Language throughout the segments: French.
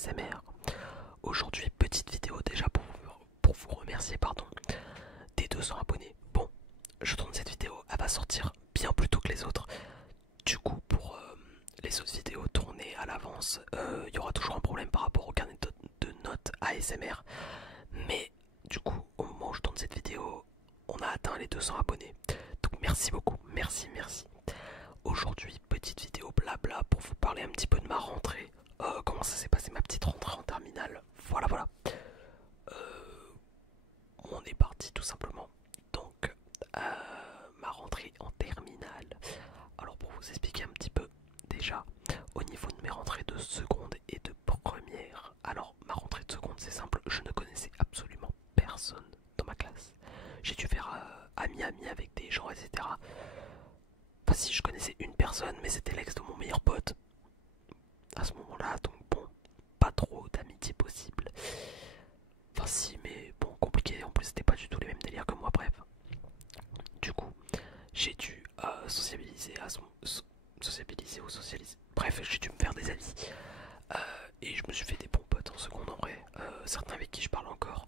ASMR. Aujourd'hui, petite vidéo déjà pour vous remercier des 200 abonnés. Bon, je tourne cette vidéo, elle va sortir bien plus tôt que les autres. Du coup, pour les autres vidéos tournées à l'avance, il y aura toujours un problème par rapport au carnet de notes ASMR. Mais du coup, au moment où je tourne cette vidéo, on a atteint les 200 abonnés. Donc merci beaucoup, merci. Aujourd'hui, petite vidéo blabla pour vous parler un petit peu de ma rentrée. Comment ça s'est passé ma petite rentrée en terminale. Voilà. On est parti tout simplement. Donc, ma rentrée en terminale. Alors pour vous expliquer un petit peu, déjà, au niveau de mes rentrées de seconde et de première. Alors, ma rentrée de seconde, c'est simple, je ne connaissais absolument personne dans ma classe. J'ai dû faire ami avec des gens, etc. Enfin si, je connaissais une personne, mais c'était l'ex de mon meilleur pote à ce moment-là, donc bon, pas trop d'amitié possible. Enfin si, mais bon, compliqué, en plus c'était pas du tout les mêmes délires que moi, bref. Du coup, j'ai dû sociabiliser sociabiliser ou socialiser. Bref, j'ai dû me faire des amis. Et je me suis fait des bons potes en seconde en vrai. Certains avec qui je parle encore,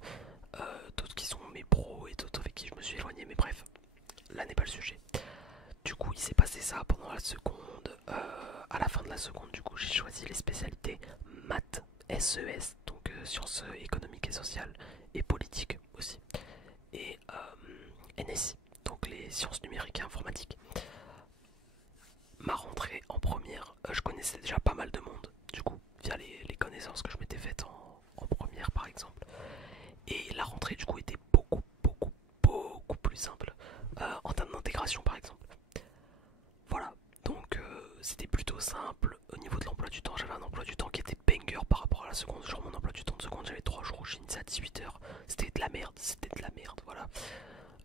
d'autres qui sont mes pros et d'autres avec qui je me suis éloigné, mais bref, là n'est pas le sujet. Du coup, il s'est passé ça pendant la seconde. À la fin de la seconde, du coup, j'ai choisi les spécialités maths, SES, donc sciences économiques et sociales, et politiques aussi, et NSI, donc les sciences numériques et informatiques. Ma rentrée en première, je connaissais déjà pas mal de monde, du coup, via les connaissances que je m'étais faites en première par exemple. Et la rentrée, du coup, était beaucoup plus simple en termes d'intégration par exemple. Voilà, donc c'était plutôt simple. Au niveau de l'emploi du temps, j'avais un emploi du temps qui était banger par rapport à la seconde. Genre mon emploi du temps de seconde, j'avais 3 jours où j'initiais à 18 h. C'était de la merde, voilà.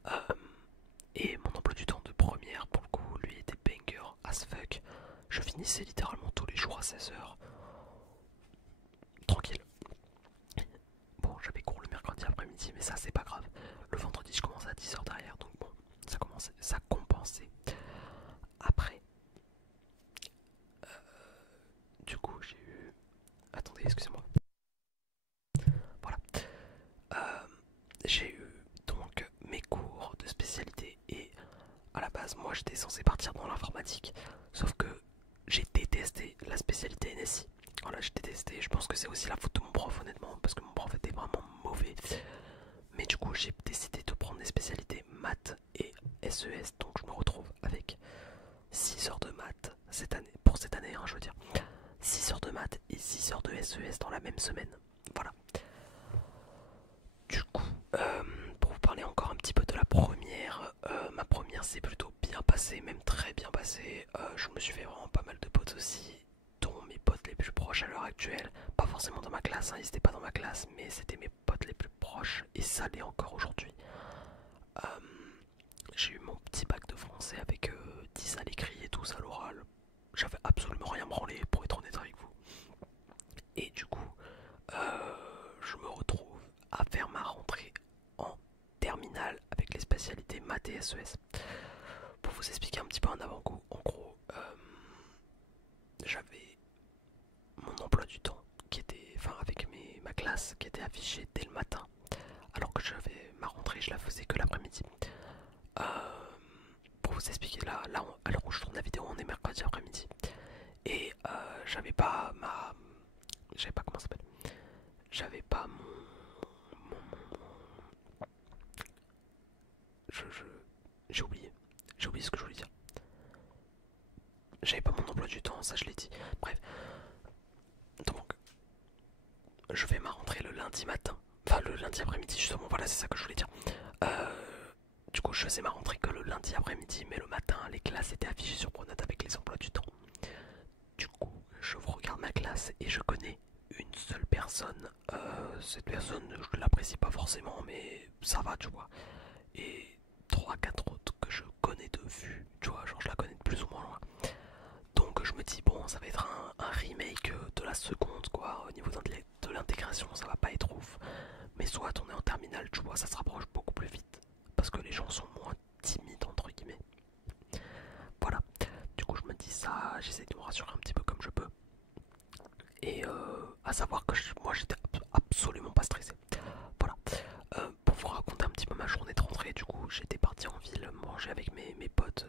Euh, et mon emploi du temps de première, pour le coup, lui était banger as fuck. Je finissais littéralement tous les jours à 16 h. Tranquille. Bon, j'avais cours le mercredi après-midi, mais ça c'est pas grave. Le vendredi, je commençais à 10 h derrière, donc bon, ça compensait. Après, du coup, j'ai eu. Attendez, excusez-moi. Voilà. Euh, j'ai eu donc mes cours de spécialité et à la base, moi j'étais censé partir dans l'informatique. Sauf que j'ai détesté la spécialité NSI. Voilà, j'ai détesté. Je pense que c'est aussi la faute de mon prof, honnêtement, parce que mon prof était vraiment mauvais. Mais du coup, j'ai décidé de prendre des spécialités maths et SES. Donc je me retrouve avec 6 heures de maths cette année, pour cette année, hein, je veux dire. 6 heures de maths et 6 heures de SES dans la même semaine. Voilà. Du coup, pour vous parler encore un petit peu de la première, ma première s'est plutôt bien passée, même très bien passée. Je me suis fait vraiment pas mal de potes aussi, dont mes potes les plus proches à l'heure actuelle. Pas forcément dans ma classe, hein, ils étaient pas dans ma classe, mais c'était mes potes les plus proches, et ça l'est encore aujourd'hui. Euh, j'ai eu mon petit bac de français avec 10 à l'écrit et 12 à l'oral. J'avais absolument rien branlé, pour être honnête avec vous. Et du coup, je me retrouve à faire ma rentrée en terminale avec les spécialités maths et SES. Pour vous expliquer un petit peu en avant-goût, en gros, j'avais mon emploi du temps qui était, enfin avec ma classe qui était affichée dès le matin, alors que j'avais ma rentrée, je la faisais que l'après-midi. Euh, pour vous expliquer, à l'heure où je tourne la vidéo, on est mercredi après-midi. Et j'avais pas comment ça s'appelle. J'avais pas je, je- j'ai oublié. J'ai oublié ce que je voulais dire. J'avais pas mon emploi du temps, ça je l'ai dit. Bref. Donc, je fais ma rentrée le lundi matin. Enfin, le lundi après-midi, justement, voilà, c'est ça que je voulais dire. Euh, du coup, je faisais ma rentrée que le lundi après-midi, mais le matin, les classes étaient affichées sur Pronote avec les emplois du temps. Du coup, je vous regarde ma classe et je connais une seule personne. Cette personne, je l'apprécie pas forcément, mais ça va, tu vois. Et trois quatre autres que je connais de vue, tu vois, genre je la connais de plus ou moins loin. Donc je me dis, bon, ça va être un remake de la seconde, quoi. Au niveau de l'intégration, ça va pas être ouf. Mais soit on est en terminale, tu vois, ça se rapproche beaucoup plus vite. Parce que les gens sont moins timides, entre guillemets. Voilà. Du coup, je me dis ça, j'essaie de me rassurer un petit peu comme je peux. Et à savoir que moi j'étais absolument pas stressé. Voilà. Pour vous raconter un petit peu ma journée de rentrée, du coup j'étais parti en ville manger avec mes potes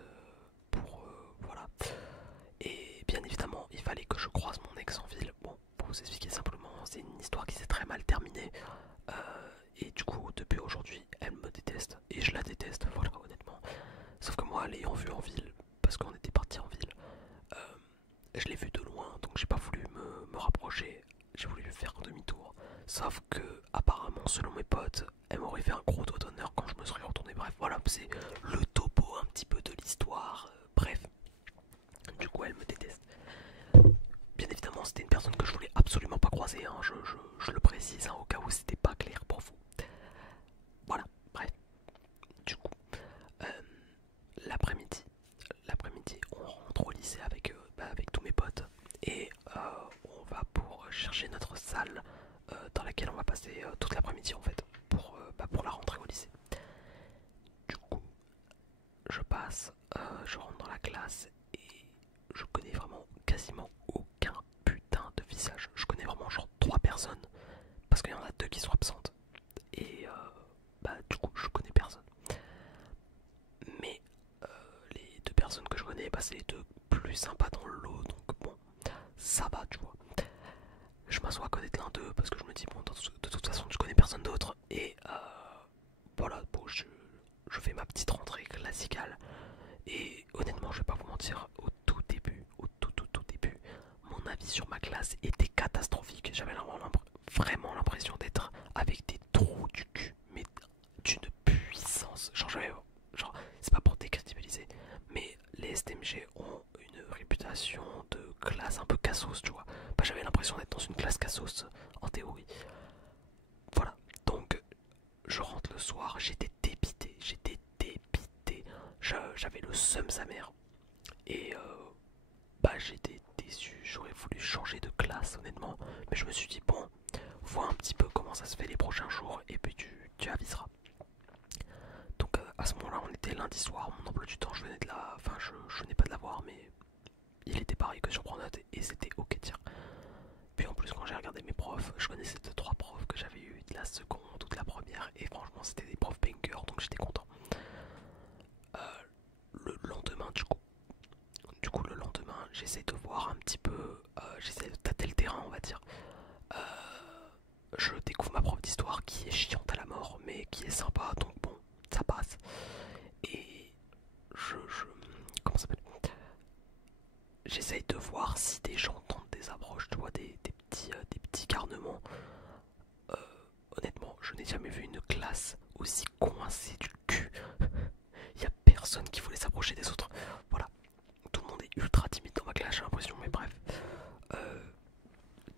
pour voilà. Et bien évidemment il fallait que je croise mon ex en ville. Bon, pour vous expliquer simplement, c'est une histoire qui s'est très mal terminée. Et du coup depuis aujourd'hui elle me déteste et je la déteste, voilà, honnêtement. Sauf que moi l'ayant vue en ville, parce qu'on était parti en ville, je l'ai vue de loin, donc j'ai pas voulu me rapprocher, j'ai voulu faire un demi-tour. Sauf que, apparemment, selon mes potes, elle m'aurait fait un gros doigt d'honneur quand je me serais retourné. Bref, voilà, c'est le topo un petit peu de l'histoire. Bref, du coup, elle me déteste. Bien évidemment, c'était une personne que je voulais absolument pas croiser, hein, je le précise, hein, au cas où c'était pas clair pour vous. Voilà, bref, du coup, euh, l'après-midi, on rentre au lycée avec tous mes potes et on va pour chercher notre salle dans laquelle on va passer toute l'après-midi en fait pour la rentrée au lycée. Du coup, je rentre dans la classe et je connais vraiment quasiment aucun putain de visage. Je connais vraiment genre 3 personnes parce qu'il y en a 2 qui sont absentes et du coup je connais personne. Mais les 2 personnes que je connais, c'est les 2 plus sympas dans le lot, donc bon, ça va, tu vois. Je m'assois à côté de l'un d'eux parce que je me dis, bon, de toute façon, je connais personne d'autre. Et voilà, bon, je fais ma petite rentrée classicale. Et honnêtement, je vais pas vous mentir, au tout début, tout début, mon avis sur ma classe était catastrophique. J'avais vraiment l'impression d'être avec des trous du cul, mais d'une puissance. Genre, c'est pas pour décrédibiliser, mais les STMG ont une réputation de classe un peu cassos, tu vois. Bah, j'avais l'impression d'être dans une classe cassos en théorie. Voilà, donc je rentre le soir, j'étais dépité. J'avais le seum sa mère. Et j'étais déçu, j'aurais voulu changer de classe honnêtement. Mais je me suis dit, bon, vois un petit peu comment ça se fait les prochains jours et puis tu aviseras. Donc à ce moment-là, on était lundi soir, mon emploi du temps, je venais de la. Enfin, je venais pas de l'avoir, mais il était pareil que sur Pronote et c'était ok, tiens. Puis en plus, quand j'ai regardé mes profs, je connaissais 2-3 profs que j'avais eu de la seconde ou de la première, et franchement, c'était des profs bankers, donc j'étais content. Le lendemain, le lendemain, j'essaie de voir un petit peu, j'essaie de tâter le terrain, on va dire. Je découvre ma prof d'histoire qui est chiante à la mort, mais qui est sympa, donc bon, ça passe. Et je comment ça s'appelle, j'essaye de voir si des gens tentent des approches, tu vois, des petits garnements. Euh, Honnêtement, je n'ai jamais vu une classe aussi coincée du cul. Il y a personne qui voulait s'approcher des autres. Voilà, tout le monde est ultra timide dans ma classe, j'ai l'impression, mais bref. Euh,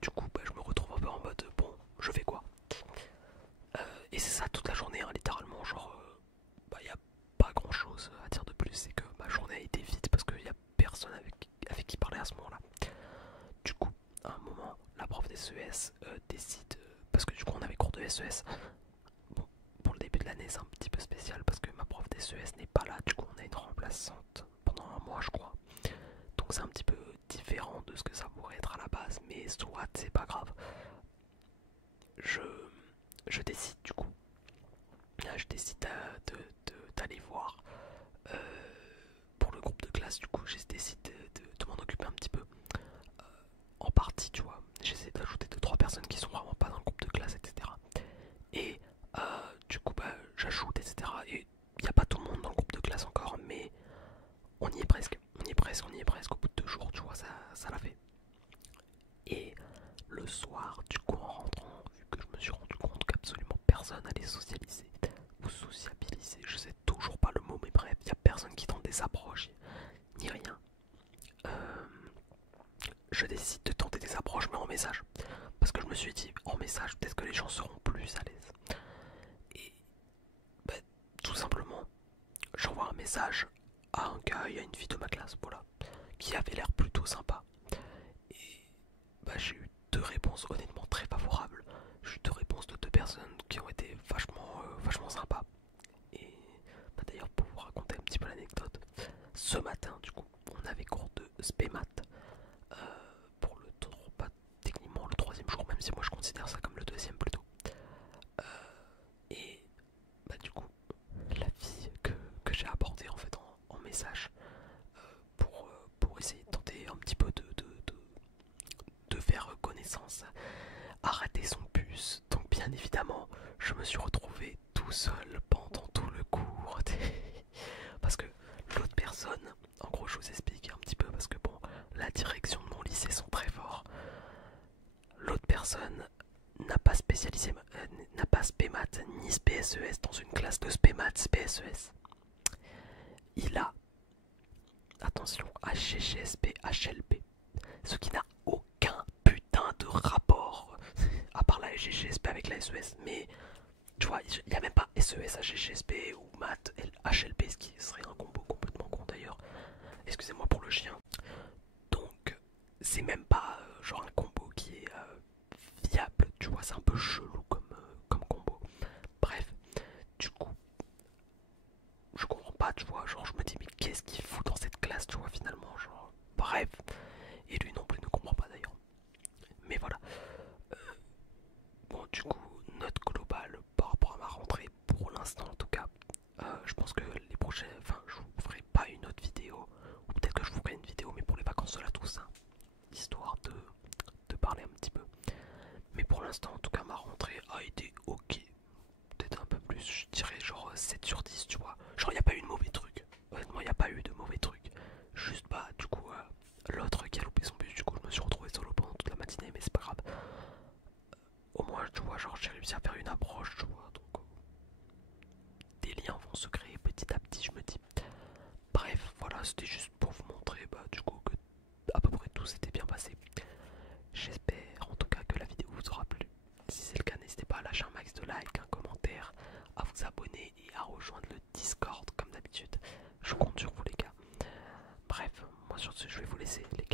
du coup, je me retrouve un peu en mode, bon, je fais quoi? Et c'est ça toute la journée, hein, littéralement, genre, il n'y a pas grand chose à dire de plus, c'est que ma journée a été vide parce qu'il n'y a personne avec qui parler à ce moment-là. Du coup, à un moment, la prof des SES décide, parce que du coup on avait cours de SES. Bon, pour le début de l'année c'est un petit peu spécial parce que ma prof des SES n'est pas là, du coup on a une remplaçante pendant un mois je crois. Donc c'est un petit peu différent de ce que ça pourrait être à la base, mais soit c'est pas grave. Je, je décide du coup, je décide d'aller voir euh, pour le groupe de classe, du coup j'ai décidé de m'en occuper un petit peu. En partie, tu vois. J'essaie d'ajouter 2-3 personnes qui sont vraiment pas dans le groupe de classe, etc. Et du coup, j'ajoute, etc. Et il n'y a pas tout le monde dans le groupe de classe encore, mais on y est presque. On y est presque, on y est presque. Au bout de 2 jours, tu vois, ça l'a fait. Et le soir, du coup, en rentrant, vu que je me suis rendu compte qu'absolument personne allait socialiser ou sociabiliser, je sais toujours pas le mot, mais bref, il n'y a personne qui tente des approches, ni rien. Je décide de tenter des approches mais en message. Parce que je me suis dit, en message, peut-être que les gens seront plus à l'aise. Et bah, tout simplement, j'envoie un message à un gars et à une fille de ma classe, voilà, qui avait l'air plutôt sympa. Et j'ai eu 2 réponses honnêtement très favorables. J'ai eu 2 réponses de 2 personnes qui ont été vachement sympas. Et d'ailleurs, pour vous raconter un petit peu l'anecdote, ce matin, du coup, on avait cours de spé maths. Pour le 3, pas techniquement message pour essayer de tenter un petit peu de faire connaissance, a raté son bus. Donc bien évidemment, je me suis retrouvé tout seul pendant tout le cours. Parce que l'autre personne, en gros je vous explique un petit peu parce que bon, la direction de mon lycée sont très forts. L'autre personne n'a pas spécialisé, n'a pas spémat ni SPSES dans une classe de spémat SPSES. Il a, attention, HGGSP, HLP, ce qui n'a aucun putain de rapport, à part la HGGSP avec la SES, mais tu vois, il n'y a même pas SES, HGGSP ou maths, HLP, ce qui serait un combo complètement con d'ailleurs. Excusez-moi pour le chien. Donc, c'est même pas genre un combo qui est viable, tu vois, c'est un peu chelou comme combo. Bref, du coup, je comprends pas, tu vois, genre je me dis mais qu'est-ce qu'il fout dans cette classe, tu vois, finalement, genre, bref. Et lui non plus ne comprend pas d'ailleurs. Mais voilà. Bon, du coup, note globale par rapport à ma rentrée, pour l'instant en tout cas, je pense que les prochains, enfin, je vous ferai pas une autre vidéo, ou peut-être que je vous ferai une vidéo, mais pour les vacances de la Toussaint, histoire de parler un petit peu. Mais pour l'instant, en tout cas, ma rentrée a été ok. Peut-être un peu plus, je dirais genre 7 sur 10, tu vois. Genre, il n'y a pas eu de mauvais trucs. Honnêtement, il n'y a pas eu de mauvais trucs. Juste, bah, du coup, l'autre qui a loupé son bus, du coup, je me suis retrouvé solo pendant toute la matinée, mais c'est pas grave. Au moins, tu vois, genre, j'ai réussi à faire une approche, tu vois. Donc, des liens vont se créer petit à petit, je me dis. Bref, voilà, c'était juste pour vous montrer, bah, du coup, que à peu près tout s'était bien passé. J'espère en tout cas que la vidéo vous aura plu. Si c'est le cas, n'hésitez pas à lâcher un max de likes, un commentaire, à vous abonner et à rejoindre le Discord comme d'habitude. Je compte sur vous les gars. Bref, moi sur ce je vais vous laisser les